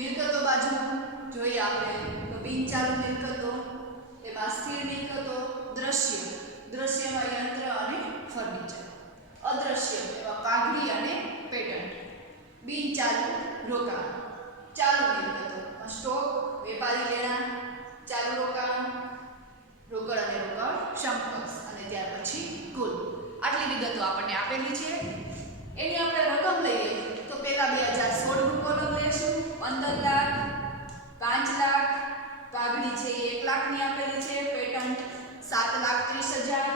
મિલકતો બાજુ જોઈએ આપણે તો બિનચાલુ મિલકતો એમાં સ્થિર મિલકતો દ્રશ્યમાં યંત્ર અને ફર્નિચર, અદ્રશ્ય એમાં કાગડી અને પેટન્ટ, બિનચાલુ રોકાણ, ચાલુ મિલકતો સ્ટોક, વેપારી લેણાં, ચાલુ રોકાણ, રોકડ અને રોકડ સમકક્ષ અને ત્યાર પછી કુલ. આટલી વિગતો આપણને આપેલી છે. એની આપણે રકમ લઈએ તો પહેલા 2016 નું કોલમ લેશું. 15 લાખ, 5 લાખ, કાગડી છે 1 લાખની આપેલી છે, પેટન્ટ 7,30,000,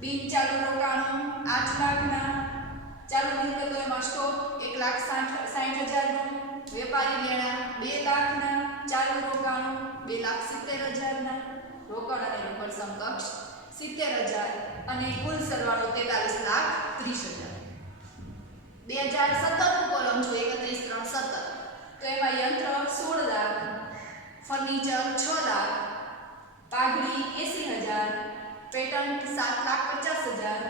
બિનચાલુ રોકાણો 8 લાખના, ચાલુ મિલકતો એમાં સ્ટોક 1,60,000 નું, વેપારી લેણાં 2 લાખના, ચાલુ રોકાણો 2,70,000 રોકડ અને રોકડ સમકક્ષ 70,000 અને કુલ સરવાળો 43,30,000. 2017 નું કોલમ જો 31/3/17 તો એમાં યંત્ર 16 લાખ, ફર્નિચર 6 લાખ, કાગડી 80,000, પેટન્ટ 7,50,000,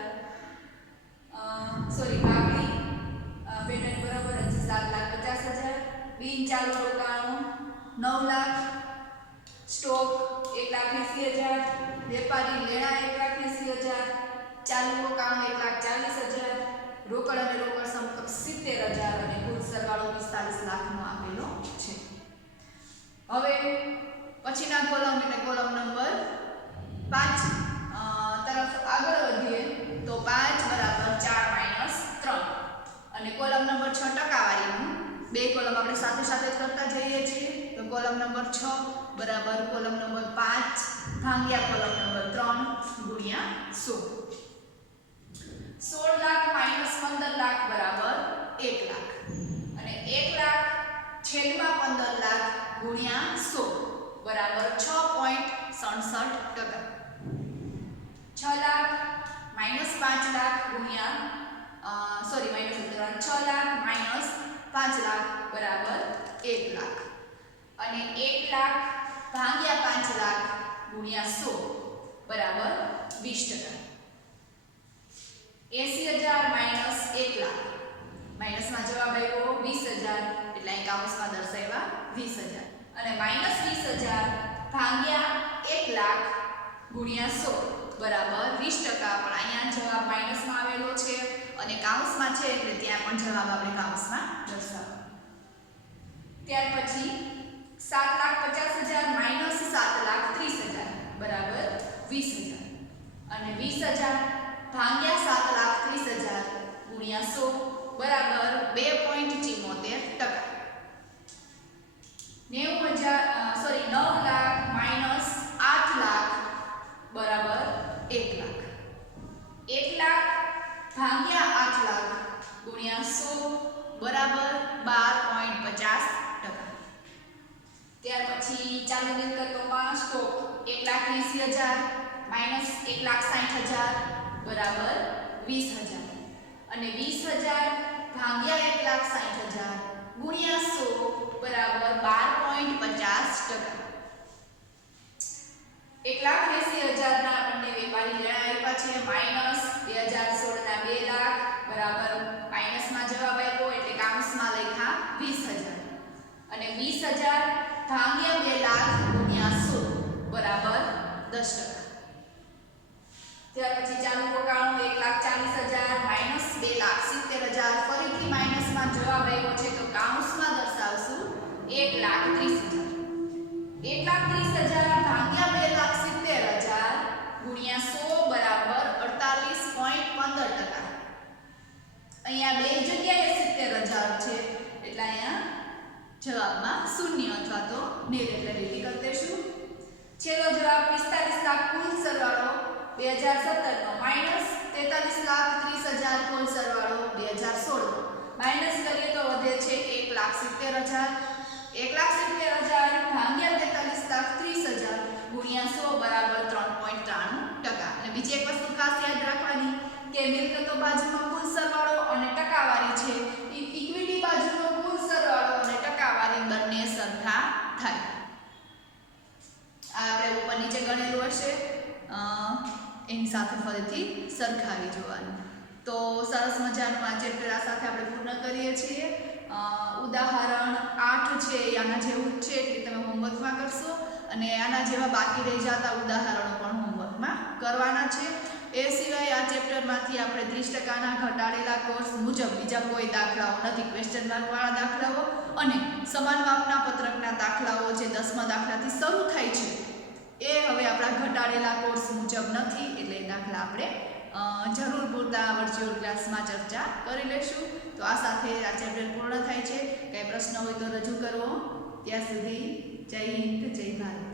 કાગડી પેટન્ટ બરાબર જ 7,50,000, બિનચાલુ રોકાણો 9 લાખ, સ્ટોક 1,80,000, વેપારી લેણાં 1,80,000, ચાલુ રોકાણ 1,40,000, રોકડ અને રોકડ સમકક્ષ 70,000 અને કુલ સરવાળો 45 લાખનો આપેલો છે. હવે પછીના કોલમ એટલે કોલમ નંબર 5 તરફ આગળ વધીએ તો 5 બરાબર 4 - 3 અને કોલમ નંબર 6 ટકાવારીનું બે કોલમ આપણે સાથે સાથે જ કરતા જઈએ છીએ. તો કોલમ નંબર 6 બરાબર કોલમ નંબર 5 ભાગ્યા કોલમ નંબર 3 ગુણ્યા 100. 16 લાખ - 15 લાખ બરાબર 1 લાખ અને 1 લાખ છેદમાં 15 લાખ ગુણ્યા 100 બરાબર 6.67%. 6 લાખ - 5 લાખ ગુણ્યા 6 લાખ - 5 લાખ બરાબર 1 લાખ અને 1 લાખ ભાગ્યા 5 લાખ ગુણ્યા 100 બરાબર 20%. 80,000 - 1 લાખ માઈનસમાં જવાબ આવ્યો 20,000 એટલે અહીં કૌંસમાં દર્શાવ્યા 20,000 અને -20,000 ભાગ્યા 1 લાખ ગુણ્યા 100 બરાબર 20%. પણ અહીંયા જવાબ માઈનસમાં આવેલો છે અને કૌંસમાં છે એટલે ત્યાં પણ જવાબ આપણે કૌંસમાં દર્શાવવાનો. ત્યાર પછી 7,50,000 - 7,30,000 બરાબર 20,000 અને 20,000 ભાગ્યા 7,30,000 ગુણ્યા 100 બરાબર 2.74%. 9 લાખ - 8 લાખ બરાબર 1 લાખ. 1 લાખ ભાગ્યા 8 લાખ ગુણ્યા 100 બરાબર 12.50%. ત્યાર પછી ચાલુ મિલકતોમાં સ્ટોક 1,80,000 - 1,60,000 બરાબર 20,000 અને 20,000 ભાગ્યા 1,60,000 ગુણ્યા 100 બરાબર 12.50%. 1,80,000 ના આપણને વેપારી લેણાં આપ્યા છે -2016 ના 2 લાખ બરાબર માઈનસમાં જવાબ આપ્યો એટલે કૌંસમાં લખ્યા 20,000 અને 20,000 ભાગ્યા 2 લાખ ગુણ્યા 100 બરાબર 10%. ત્યાર પછી ચાલુ રોકાણો 1,40,000 - 2,70,000 ફરીથી માઈનસમાં જવાબ આવ્યો છે તો કૌંસમાં દર્શાવશું 1,30,000. 1,30,000 ભાગ્યા 2,70,000 ગુણ્યા 100 બરાબર 48.15%. અહીંયા બે જગ્યાએ 70,000 છે એટલે અહીંયા જવાબમાં શૂન્ય અથવા તો નીલ એટલે લીટી કરી દઈશું. છેલ્લો જવાબ 45 લાખ કુલ સરવાળો 2017 નો -43,30,000 કુલ સરવાળો 2016 માઈનસ કરીએ તો વધે છે 1,70,000. 1,70,000 ભાગ્યા 43,30,000 ગુણ્યા 100 બરાબર 3.93%. અને બીજી એક વસ્તુ ખાસ યાદ રાખવાની કે મિલકતો બાજુનો કુલ સરવાળો અને ટકાવારી છે એ ઇક્વિટી બાજુનો કુલ સરવાળો અને ટકાવારી બંને સરખા થાય. આ આપણે ઉપર નીચે ગણેલું હશે એની સાથે ફરીથી સરખાવી જોવાનું. તો સરસ મજાનું આ ચેપ્ટર આ સાથે આપણે પૂર્ણ કરીએ છીએ. ઉદાહરણ 8 છે એ આના જેવું જ છે એટલે તમે હોમવર્કમાં કરશો અને આના જેવા બાકી રહી જતા ઉદાહરણો પણ હોમવર્કમાં કરવાના છે. એ સિવાય આ ચેપ્ટરમાંથી આપણે 30%ના ઘટાડેલા કોર્સ મુજબ બીજા કોઈ દાખલાઓ નથી, ક્વેશ્ચન માર્કવાળા દાખલાઓ અને સમાન માપના પત્રકના દાખલાઓ જે 10મા દાખલાથી શરૂ થાય છે એ હવે આપણા ઘટાડેલા કોર્સ મુજબ નથી, એટલે એ દાખલા આપણે જરૂર પૂરતા વર્ચ્યુઅલ ક્લાસમાં ચર્ચા કરી લઈશું. તો આ સાથે આ ચેપ્ટર પૂર્ણ થાય છે. કંઈ પ્રશ્ન હોય તો રજૂ કરવો. ત્યાં સુધી જય હિન્દ, જય ભારત.